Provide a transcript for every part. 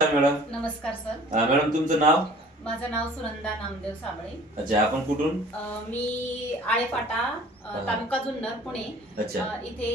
Madam नमस्कार sir. Madam तुमचं नाव? माझं नाव सुनंदा नामदेव साबळे. अच्छा, आपण कुठून? मी आळेफाटा तालुका जुन्नर पुणे अच्छा. इथे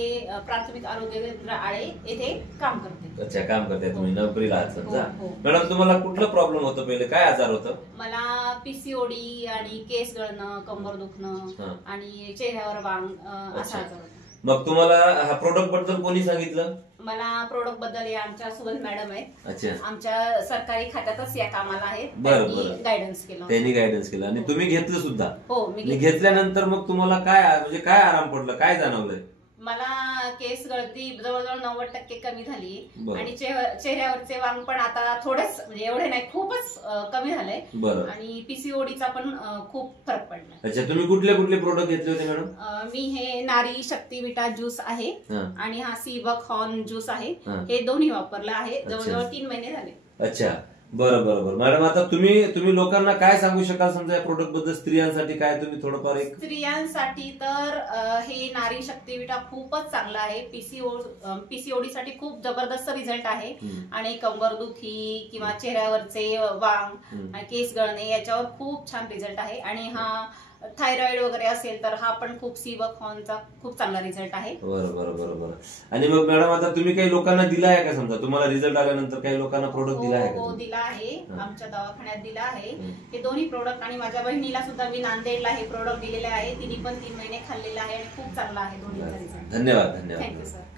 प्राथमिक आरोग्य केंद्र आळे येथे काम करते. अच्छा, काम करते तुम्ही, नोकरीला आहात समजा. हो. मॅडम तुम्हाला कुठला प्रॉब्लेम होतो, पहिले काय आजार होतं? मला पीसीओडी आणि केस गळणं, कंबर दुखणं आणि चेहऱ्यावर वांग असा आजार होता. मग तुम्हाला हा प्रोडक्ट बद्दल कोणी सांगितलं? मला प्रोडक्ट बद्दल आमच्या सुगंध मॅडम आहेत. अच्छा. आमच्या सरकारी खात्यातच या कामाला आहेत. बरं. गायडन्स केलं. त्यांनी गायडन्स केलं आणि तुम्ही घेतलं सुद्धा? हो, मी घेतल्यानंतर मग तुम्हाला काय म्हणजे काय आराम पडलं, काय जाणवलंय? मला केस गळती जवळजवळ 90% कमी झाली आणि चेहऱ्यावरचे वांग पण आता थोडेच, म्हणजे एवढे नाही, खूपच कमी झाले. आणि पीसीओडीचा पण खूप फरक पडला. अच्छा, तुम्ही कुठले कुठले प्रोडक्ट घेतले होते मॅडम? मी हे नारी शक्ती विटा ज्यूस आहे आणि हा सीबक हॉर्न ज्यूस आहे, हे दोन्ही वापरलं आहे. जवळजवळ 3 महिने झाले. अच्छा, बरं. मॅडम आता तुम्ही लोकांना काय सांगू शकाल समजा या प्रोडक्ट बद्दल, स्त्रियांसाठी काय तुम्ही थोडंफार एक? स्त्रियांसाठी तर हे नारी शक्ती विटा खूपच चांगला आहे. पीसीओडी साठी खूप जबरदस्त रिझल्ट आहे आणि कंबरदुखी किंवा चेहऱ्यावरचे वांग, केस गळणे याच्यावर खूप छान रिझल्ट आहे. आणि हा थायरॉइड वगैरे असेल तर हा पण खूप सीबक हॉर्नचा खूप चांगला रिझल्ट आहे. बरं. आणि मग मॅडम आता तुम्ही काही लोकांना दिला आहे का, समजा तुम्हाला रिझल्ट आल्यानंतर काही लोकांना प्रोडक्ट दिला आहे का? हो, दिला आहे. आमच्या दवाखान्यात दिला आहे हे दोन्ही प्रोडक्ट. आणि माझ्या बहिणीला सुद्धा मी नांदेडला हे प्रोडक्ट दिलेले आहे. तिने पण 3 महिने खाल्लेलं आहे आणि खूप चांगला आहे दोन्हीचा रिझल्ट. धन्यवाद. Thank you sir.